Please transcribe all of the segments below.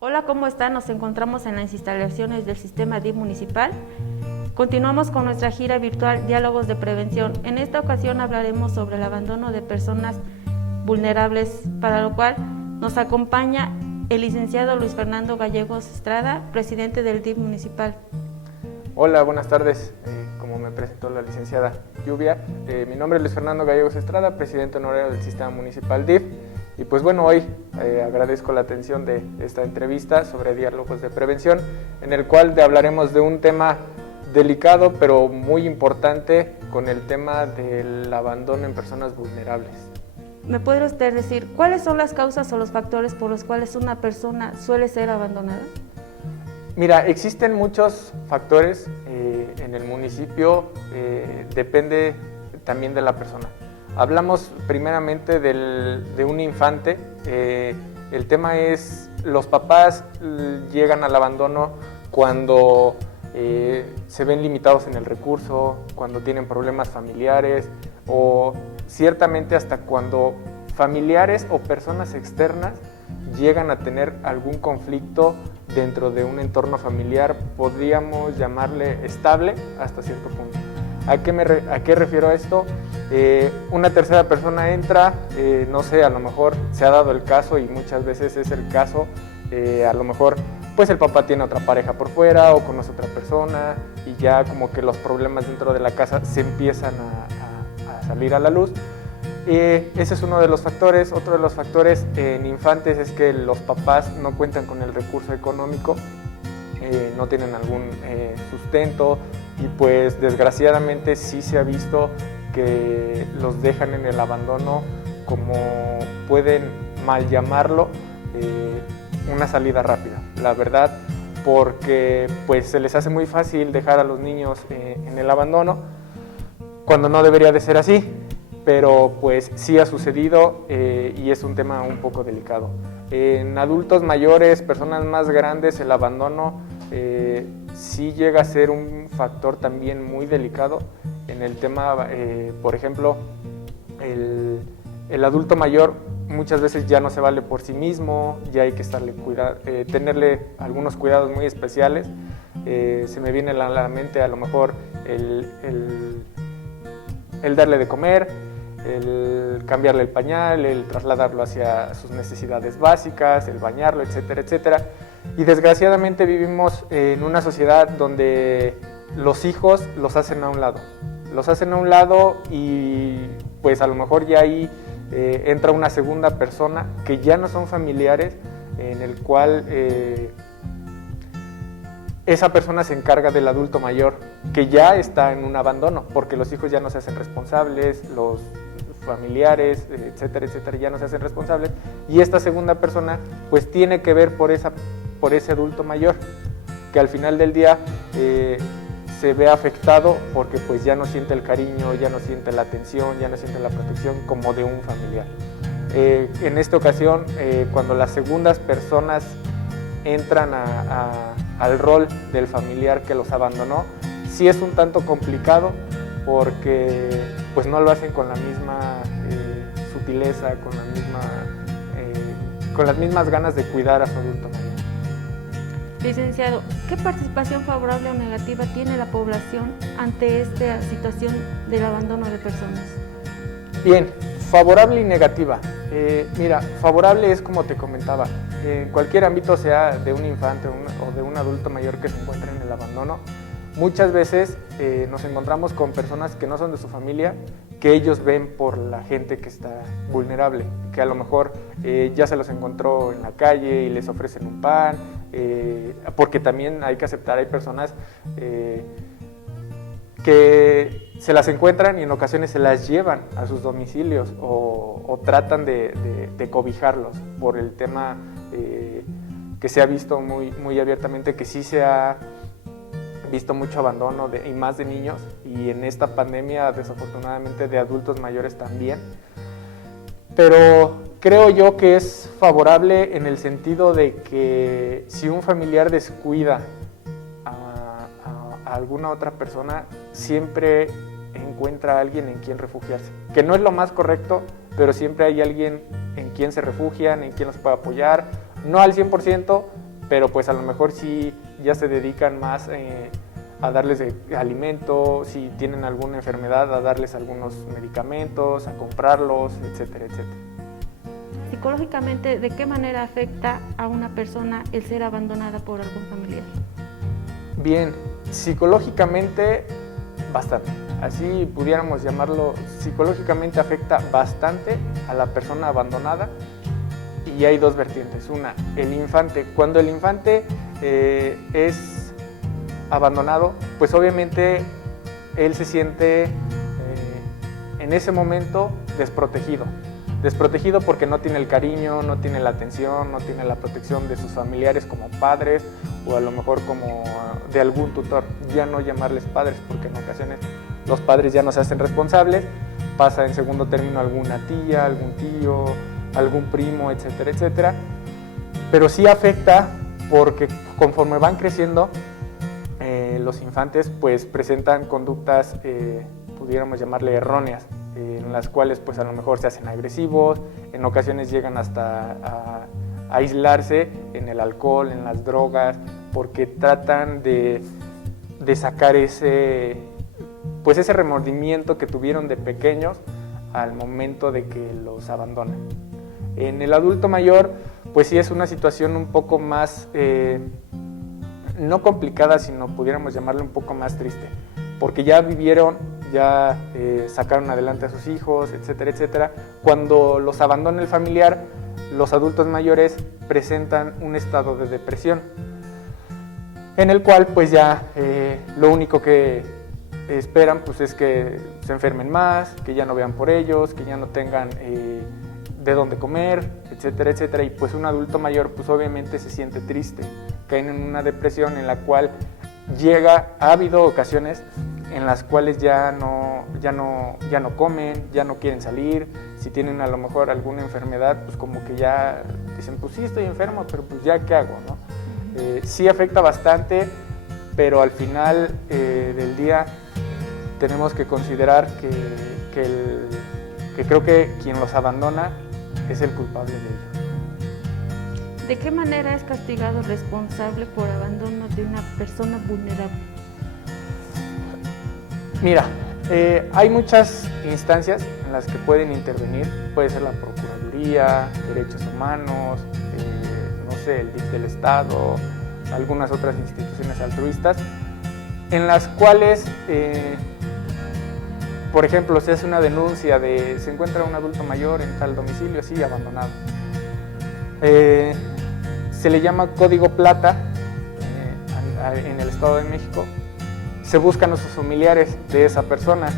Hola, ¿cómo están? Nos encontramos en las instalaciones del sistema DIF municipal. Continuamos con nuestra gira virtual Diálogos de Prevención. En esta ocasión hablaremos sobre el abandono de personas vulnerables, para lo cual nos acompaña el licenciado Luis Fernando Gallegos Estrada, presidente del DIF municipal. Hola, buenas tardes. Como me presentó la licenciada Lluvia, mi nombre es Luis Fernando Gallegos Estrada, presidente honorario del sistema municipal DIF. Y pues bueno, hoy agradezco la atención de esta entrevista sobre diálogos de prevención, en el cual hablaremos de un tema delicado pero muy importante, con el tema del abandono en personas vulnerables. ¿Me puede usted decir cuáles son las causas o los factores por los cuales una persona suele ser abandonada? Mira, existen muchos factores en el municipio, depende también de la persona. Hablamos primeramente de un infante. El tema es, los papás llegan al abandono cuando se ven limitados en el recurso, cuando tienen problemas familiares, o ciertamente hasta cuando familiares o personas externas llegan a tener algún conflicto dentro de un entorno familiar, podríamos llamarle estable hasta cierto punto. ¿A qué refiero a esto? Una tercera persona entra, no sé, a lo mejor se ha dado el caso, y muchas veces es el caso, a lo mejor pues el papá tiene otra pareja por fuera o conoce otra persona, y ya como que los problemas dentro de la casa se empiezan a salir a la luz. Ese es uno de los factores. Otro de los factores en infantes es que los papás no cuentan con el recurso económico, no tienen algún sustento, y pues desgraciadamente sí se ha visto que los dejan en el abandono, como pueden mal llamarlo, una salida rápida, la verdad, porque pues se les hace muy fácil dejar a los niños en el abandono, cuando no debería de ser así, pero pues sí ha sucedido, y es un tema un poco delicado. En adultos mayores, personas más grandes, el abandono sí llega a ser un factor también muy delicado en el tema, por ejemplo, el adulto mayor muchas veces ya no se vale por sí mismo, ya hay que tenerle algunos cuidados muy especiales. Se me viene a la mente a lo mejor el darle de comer, el cambiarle el pañal, el trasladarlo hacia sus necesidades básicas, el bañarlo, etcétera, etcétera. Y desgraciadamente vivimos en una sociedad donde los hijos los hacen a un lado, y pues a lo mejor ya ahí entra una segunda persona que ya no son familiares, en el cual esa persona se encarga del adulto mayor, que ya está en un abandono, porque los hijos ya no se hacen responsables, los familiares, etcétera, etcétera, ya no se hacen responsables, y esta segunda persona pues tiene que ver por ese adulto mayor, que al final del día se ve afectado, porque pues ya no siente el cariño, ya no siente la atención, ya no siente la protección como de un familiar. En esta ocasión, cuando las segundas personas entran al rol del familiar que los abandonó, sí es un tanto complicado, porque pues no lo hacen con la misma sutileza, con las mismas ganas de cuidar a su adulto mayor. Licenciado, ¿qué participación favorable o negativa tiene la población ante esta situación del abandono de personas? Bien, favorable y negativa. Mira, favorable es como te comentaba, en cualquier ámbito, sea de un infante o de un adulto mayor que se encuentre en el abandono, muchas veces nos encontramos con personas que no son de su familia, que ellos ven por la gente que está vulnerable, que a lo mejor ya se los encontró en la calle y les ofrecen un pan, porque también hay que aceptar, hay personas que se las encuentran y en ocasiones se las llevan a sus domicilios, o tratan de cobijarlos, por el tema que se ha visto muy abiertamente, que sí se ha visto mucho abandono y más de niños, y en esta pandemia desafortunadamente de adultos mayores también. Pero creo yo que es favorable en el sentido de que si un familiar descuida a alguna otra persona, siempre encuentra a alguien en quien refugiarse, que no es lo más correcto, pero siempre hay alguien en quien se refugian, en quien los puede apoyar, no al 100%, pero pues a lo mejor sí ya se dedican más a darles alimento, si tienen alguna enfermedad, a darles algunos medicamentos, a comprarlos, etcétera, etcétera. Psicológicamente, ¿de qué manera afecta a una persona el ser abandonada por algún familiar? Bien, psicológicamente bastante. Así pudiéramos llamarlo, psicológicamente afecta bastante a la persona abandonada y hay dos vertientes. Una, el infante. Cuando el infante es abandonado, pues obviamente él se siente en ese momento desprotegido. Desprotegido porque no tiene el cariño, no tiene la atención, no tiene la protección de sus familiares como padres o a lo mejor como de algún tutor. Ya no llamarles padres porque en ocasiones los padres ya no se hacen responsables, pasa en segundo término alguna tía, algún tío, algún primo, etcétera, etcétera. Pero sí afecta porque conforme van creciendo, los infantes pues presentan conductas, pudiéramos llamarle erróneas, en las cuales pues a lo mejor se hacen agresivos, en ocasiones llegan hasta a aislarse en el alcohol, en las drogas, porque tratan de sacar ese remordimiento que tuvieron de pequeños al momento de que los abandonan. En el adulto mayor pues sí es una situación un poco más, no complicada, sino pudiéramos llamarle un poco más triste, porque ya vivieron, ya sacaron adelante a sus hijos, etcétera, etcétera. Cuando los abandona el familiar, los adultos mayores presentan un estado de depresión, en el cual pues ya lo único que esperan pues es que se enfermen más, que ya no vean por ellos, que ya no tengan de dónde comer, etcétera, etcétera. Y pues un adulto mayor pues obviamente se siente triste, caen en una depresión en la cual ha habido ocasiones en las cuales ya no comen, ya no quieren salir. Si tienen a lo mejor alguna enfermedad, pues como que ya dicen, pues sí estoy enfermo, pero pues ya qué hago, ¿no? Sí afecta bastante, pero al final del día tenemos que considerar que creo que quien los abandona es el culpable de ello. ¿De qué manera es castigado el responsable por abandono de una persona vulnerable? Mira, hay muchas instancias en las que pueden intervenir, puede ser la Procuraduría, Derechos Humanos, no sé, el DIF del Estado, algunas otras instituciones altruistas, en las cuales, por ejemplo, se hace una denuncia de se encuentra un adulto mayor en tal domicilio, así abandonado. Se le llama Código Plata en el Estado de México. Se buscan a sus familiares de esa persona.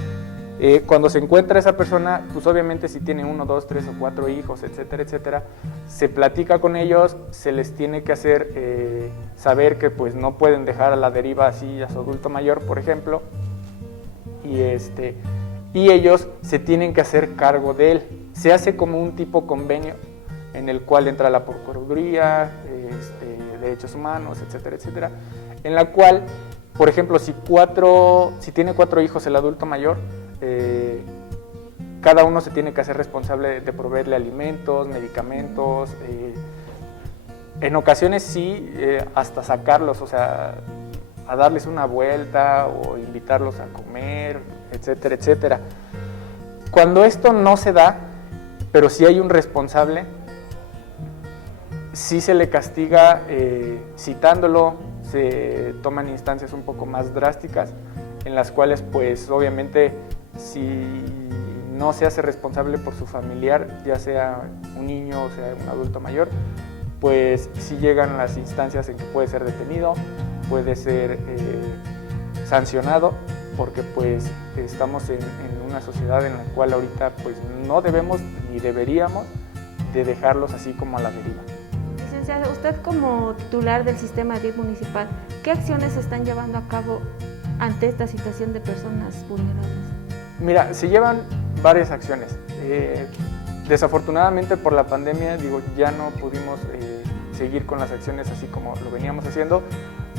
Cuando se encuentra esa persona, pues obviamente si tiene 1, 2, 3 o 4 hijos, etcétera, etcétera, se platica con ellos, se les tiene que hacer saber que pues no pueden dejar a la deriva así a su adulto mayor, por ejemplo, y ellos se tienen que hacer cargo de él. Se hace como un tipo convenio en el cual entra la Procuraduría, Derechos Humanos, etcétera, etcétera, en la cual, por ejemplo, si tiene 4 hijos el adulto mayor, cada uno se tiene que hacer responsable de proveerle alimentos, medicamentos, en ocasiones sí, hasta sacarlos, o sea, a darles una vuelta o invitarlos a comer, etcétera, etcétera. Cuando esto no se da, pero sí hay un responsable, sí se le castiga citándolo, se toman instancias un poco más drásticas, en las cuales pues obviamente si no se hace responsable por su familiar, ya sea un niño o sea un adulto mayor, pues sí llegan las instancias en que puede ser detenido, puede ser sancionado, porque pues estamos en una sociedad en la cual ahorita pues no debemos ni deberíamos de dejarlos así como a la deriva. Licenciado, usted como titular del sistema DIF municipal, ¿qué acciones se están llevando a cabo ante esta situación de personas vulnerables? Mira, se llevan varias acciones. Desafortunadamente por la pandemia, ya no pudimos seguir con las acciones así como lo veníamos haciendo,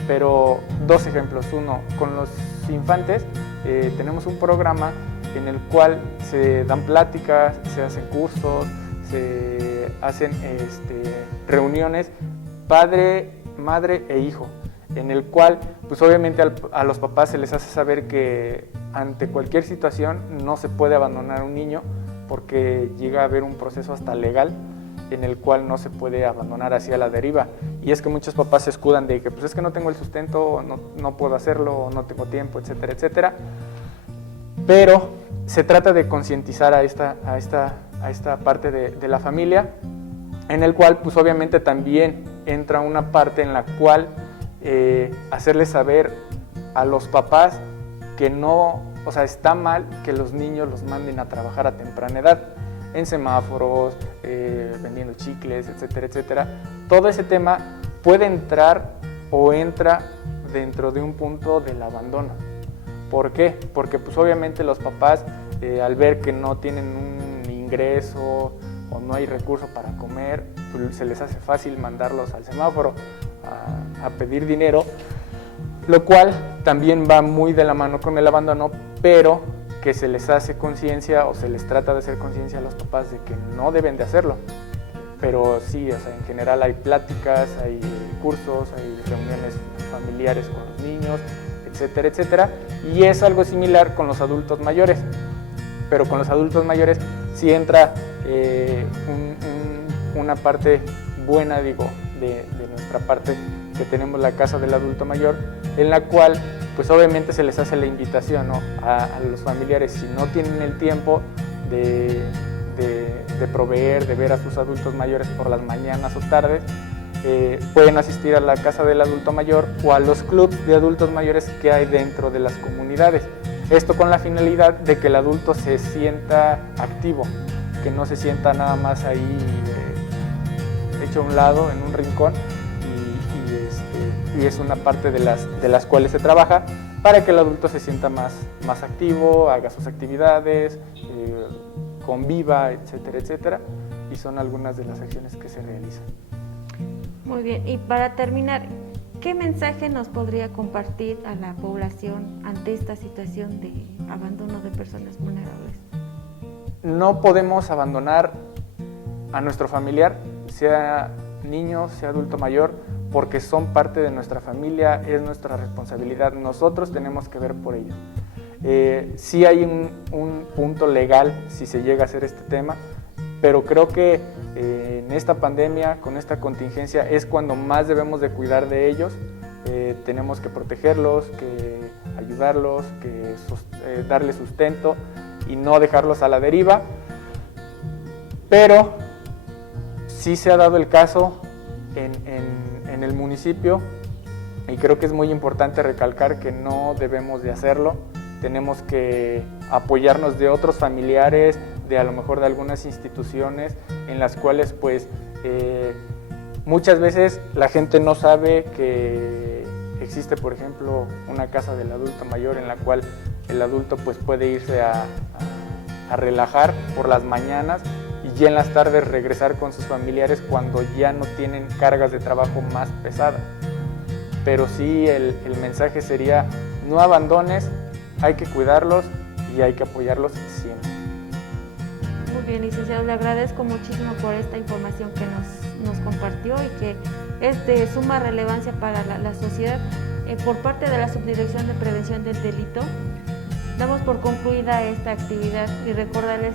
pero 2 ejemplos. Uno, con los infantes tenemos un programa en el cual se dan pláticas, se hacen cursos, se hacen reuniones padre, madre e hijo, en el cual pues obviamente a los papás se les hace saber que ante cualquier situación no se puede abandonar a un niño, porque llega a haber un proceso hasta legal en el cual no se puede abandonar así a la deriva. Y es que muchos papás se escudan de que pues es que no tengo el sustento, no puedo hacerlo, no tengo tiempo, etcétera, etcétera. Pero se trata de concientizar a esta parte de la familia, en el cual pues obviamente también entra una parte en la cual hacerles saber a los papás que no, o sea, está mal que los niños los manden a trabajar a temprana edad, en semáforos, vendiendo chicles, etcétera, etcétera. Todo ese tema puede entrar o entra dentro de un punto del abandono. ¿Por qué? Porque pues obviamente los papás al ver que no tienen un ingreso o no hay recurso para comer, pues se les hace fácil mandarlos al semáforo a pedir dinero, lo cual también va muy de la mano con el abandono, pero que se les hace conciencia o se les trata de hacer conciencia a los papás de que no deben de hacerlo. Pero sí, o sea, en general hay pláticas, hay cursos, hay reuniones familiares con los niños, etcétera, etcétera. Y es algo similar con los adultos mayores, pero con los adultos mayores sí entra una parte buena, digo, de nuestra parte, que tenemos la casa del adulto mayor, en la cual pues obviamente se les hace la invitación, ¿no?, a los familiares, si no tienen el tiempo de proveer, de ver a sus adultos mayores por las mañanas o tardes, pueden asistir a la casa del adulto mayor o a los clubs de adultos mayores que hay dentro de las comunidades. Esto con la finalidad de que el adulto se sienta activo, que no se sienta nada más ahí hecho a un lado, en un rincón, y es una parte de las cuales se trabaja para que el adulto se sienta más activo, haga sus actividades, conviva, etcétera, etcétera, y son algunas de las acciones que se realizan. Muy bien, y para terminar, ¿qué mensaje nos podría compartir a la población ante esta situación de abandono de personas vulnerables? No podemos abandonar a nuestro familiar, sea niño, sea adulto mayor, porque son parte de nuestra familia, es nuestra responsabilidad, nosotros tenemos que ver por ellos. Sí hay un punto legal si se llega a hacer este tema, pero creo que en esta pandemia, con esta contingencia, es cuando más debemos de cuidar de ellos. Tenemos que protegerlos, que ayudarlos, que darles sustento y no dejarlos a la deriva. Pero sí se ha dado el caso en el municipio, y creo que es muy importante recalcar que no debemos de hacerlo. Tenemos que apoyarnos de otros familiares, de a lo mejor de algunas instituciones en las cuales pues muchas veces la gente no sabe que existe, por ejemplo, una casa del adulto mayor en la cual el adulto pues puede irse a relajar por las mañanas y ya en las tardes regresar con sus familiares cuando ya no tienen cargas de trabajo más pesadas. Pero sí, el mensaje sería: no abandones, hay que cuidarlos y hay que apoyarlos siempre. Muy bien, licenciado, le agradezco muchísimo por esta información que nos compartió y que es de suma relevancia para la sociedad. Por parte de la Subdirección de Prevención del Delito, damos por concluida esta actividad y recordarles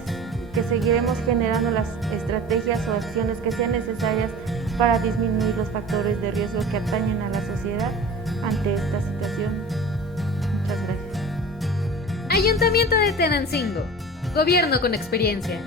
que seguiremos generando las estrategias o acciones que sean necesarias para disminuir los factores de riesgo que atañen a la sociedad ante esta situación. Muchas gracias. Ayuntamiento de Tenancingo, gobierno con experiencia.